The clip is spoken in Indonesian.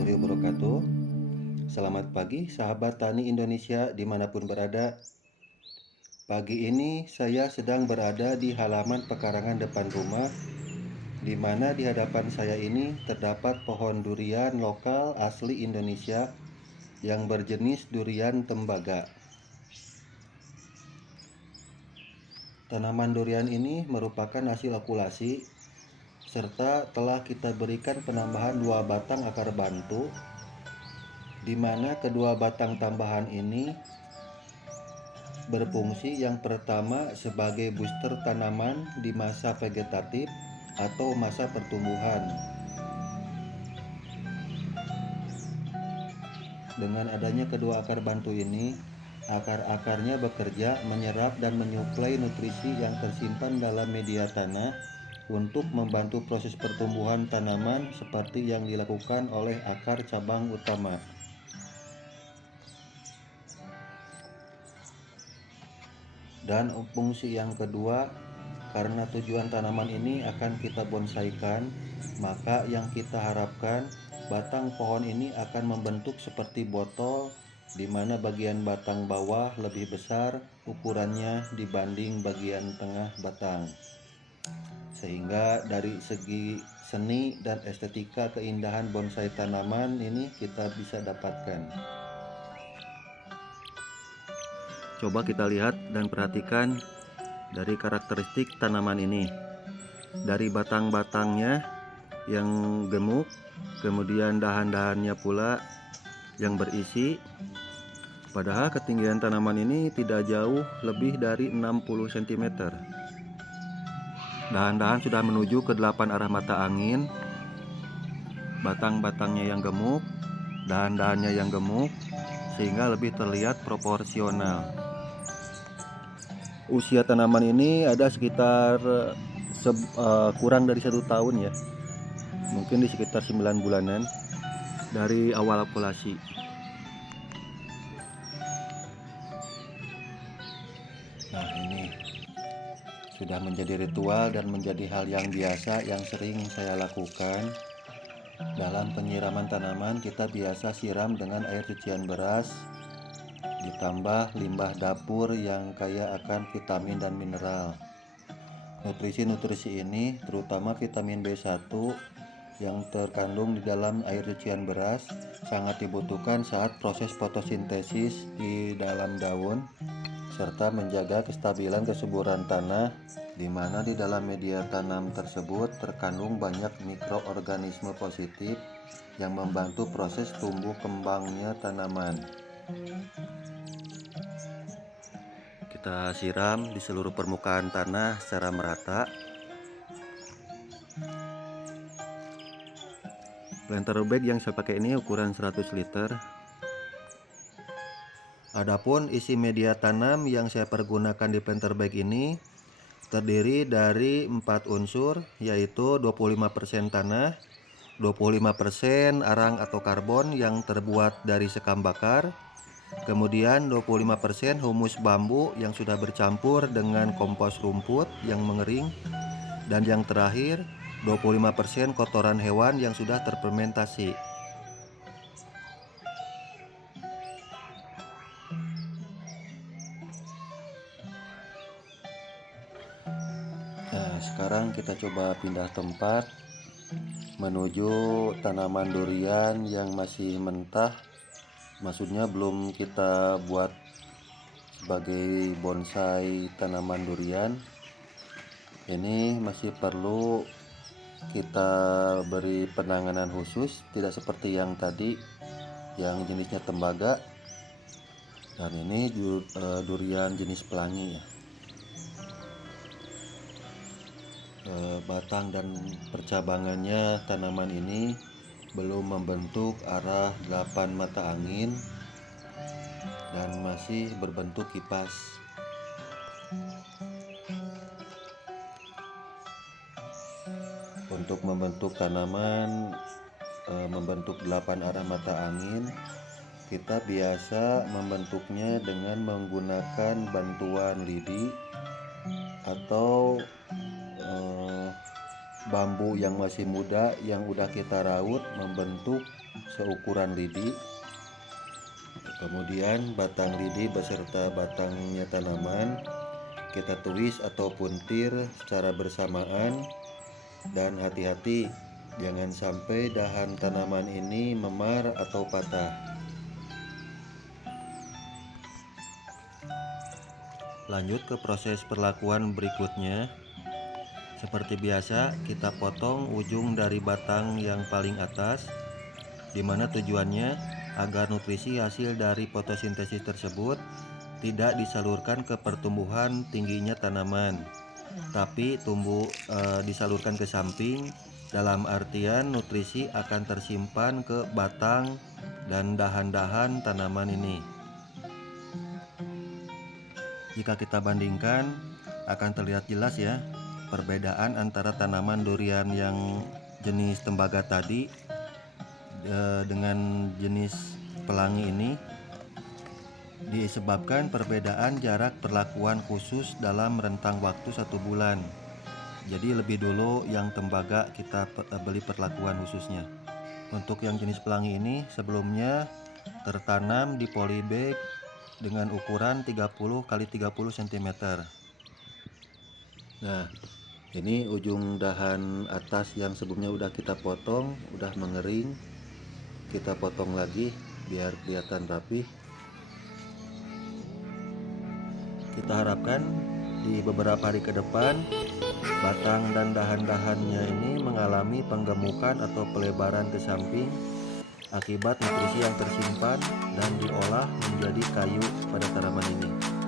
warahmatullahi wabarakatuh. Selamat pagi sahabat tani Indonesia dimanapun berada. Pagi ini saya sedang berada di halaman pekarangan depan rumah, di mana di hadapan saya ini terdapat pohon durian lokal asli Indonesia yang berjenis durian tembaga. Tanaman durian ini merupakan hasil okulasi serta telah kita berikan penambahan 2 batang akar bantu, di mana kedua batang tambahan ini berfungsi yang pertama sebagai booster tanaman di masa vegetatif atau masa pertumbuhan. Dengan adanya kedua akar bantu ini, akar-akarnya bekerja menyerap dan menyuplai nutrisi yang tersimpan dalam media tanah untuk membantu proses pertumbuhan tanaman seperti yang dilakukan oleh akar cabang utama. Dan fungsi yang kedua, karena tujuan tanaman ini akan kita bonsaikan, maka yang kita harapkan batang pohon ini akan membentuk seperti botol, di mana bagian batang bawah lebih besar ukurannya dibanding bagian tengah batang. Sehingga dari segi seni dan estetika keindahan bonsai tanaman ini kita bisa dapatkan. Coba kita lihat dan perhatikan dari karakteristik tanaman ini. Dari batang-batangnya yang gemuk, kemudian dahan-dahannya pula yang berisi. Padahal ketinggian tanaman ini tidak jauh lebih dari 60 cm. Dahan-dahan sudah menuju ke 8 arah mata angin. Batang-batangnya yang gemuk, dahan-dahannya yang gemuk, sehingga lebih terlihat proporsional. Usia tanaman ini ada sekitar kurang dari 1 tahun ya, mungkin di sekitar 9 bulanan dari awal okulasi. Nah, ini sudah menjadi ritual dan menjadi hal yang biasa yang sering saya lakukan. Dalam penyiraman tanaman, kita biasa siram dengan air cucian beras ditambah limbah dapur yang kaya akan vitamin dan mineral. Nutrisi-nutrisi ini, terutama vitamin B1 yang terkandung di dalam air cucian beras, sangat dibutuhkan saat proses fotosintesis di dalam daun, serta menjaga kestabilan kesuburan tanah, di mana di dalam media tanam tersebut terkandung banyak mikroorganisme positif yang membantu proses tumbuh kembangnya tanaman. Kita siram di seluruh permukaan tanah secara merata. Planter bag yang saya pakai ini ukuran 100 liter. Adapun isi media tanam yang saya pergunakan di planter bag ini terdiri dari 4 unsur, yaitu 25% tanah, 25% arang atau karbon yang terbuat dari sekam bakar, kemudian 25% humus bambu yang sudah bercampur dengan kompos rumput yang mengering, dan yang terakhir 25% kotoran hewan yang sudah terfermentasi. Nah, sekarang kita coba pindah tempat menuju tanaman durian yang masih mentah, maksudnya belum kita buat sebagai bonsai tanaman durian. Ini masih perlu kita beri penanganan khusus, tidak seperti yang tadi yang jenisnya tembaga, dan ini durian jenis pelangi ya. Batang dan percabangannya tanaman ini belum membentuk arah 8 mata angin dan masih berbentuk kipas. Untuk membentuk tanaman membentuk 8 arah mata angin, kita biasa membentuknya dengan menggunakan bantuan lidi atau bambu yang masih muda yang udah kita raut membentuk seukuran lidi. Kemudian batang lidi beserta batangnya tanaman kita tuis atau puntir secara bersamaan, dan hati-hati jangan sampai dahan tanaman ini memar atau patah. Lanjut ke proses perlakuan berikutnya. Seperti biasa, kita potong ujung dari batang yang paling atas, di mana tujuannya agar nutrisi hasil dari fotosintesis tersebut tidak disalurkan ke pertumbuhan tingginya tanaman, tapi disalurkan ke samping. Dalam artian nutrisi akan tersimpan ke batang dan dahan-dahan tanaman ini. Jika kita bandingkan, akan terlihat jelas ya perbedaan antara tanaman durian yang jenis tembaga tadi dengan jenis pelangi ini, disebabkan perbedaan jarak perlakuan khusus dalam rentang waktu 1 bulan. Jadi lebih dulu yang tembaga kita beli perlakuan khususnya. Untuk yang jenis pelangi ini sebelumnya tertanam di polybag dengan ukuran 30 x 30 cm. Nah, ini ujung dahan atas yang sebelumnya udah kita potong, udah mengering. Kita potong lagi biar kelihatan rapi. Kita harapkan di beberapa hari ke depan batang dan dahan-dahannya ini mengalami penggemukan atau pelebaran ke samping akibat nutrisi yang tersimpan dan diolah menjadi kayu pada tanaman ini.